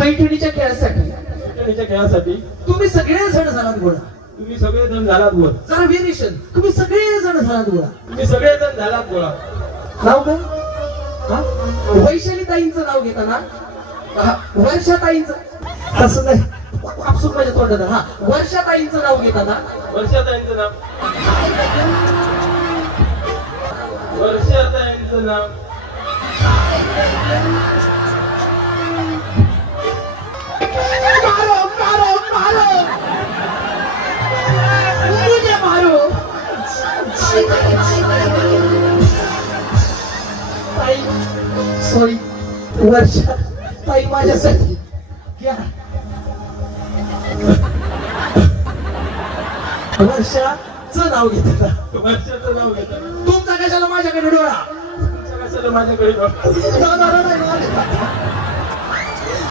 पैठणीच्या खेळासाठी पैठणीच्या खेळासाठी तुम्ही सगळे जण झालात गोळा. तुम्ही सगळेजण झालात गोळा. जरा व्हेरिएशन, तुम्ही सगळे जण झालात गोळा. तुम्ही सगळेजण झालात गोळा. नाव काय? हा? वैशाली ताईंचं नाव घेताना वर्षा ताईंचं तसं नाही, आपसूक माझ्या तोंडात. हा, वर्षा ताईंचं नाव घेताना वर्षाताईंचं नाव. वर्षाताईंचं नाव. मारो मारो मारो मुझे मारो. ताई सॉरी, वर्षा ताई माझ्यासाठी घ्या. वर्षाचं नाव घेतलं. वर्षाचं नाव घेतात. तुमचा कशाला माझ्याकडे डोळा? कशाला माझ्याकडे नाही, नाही, नाही, नाही.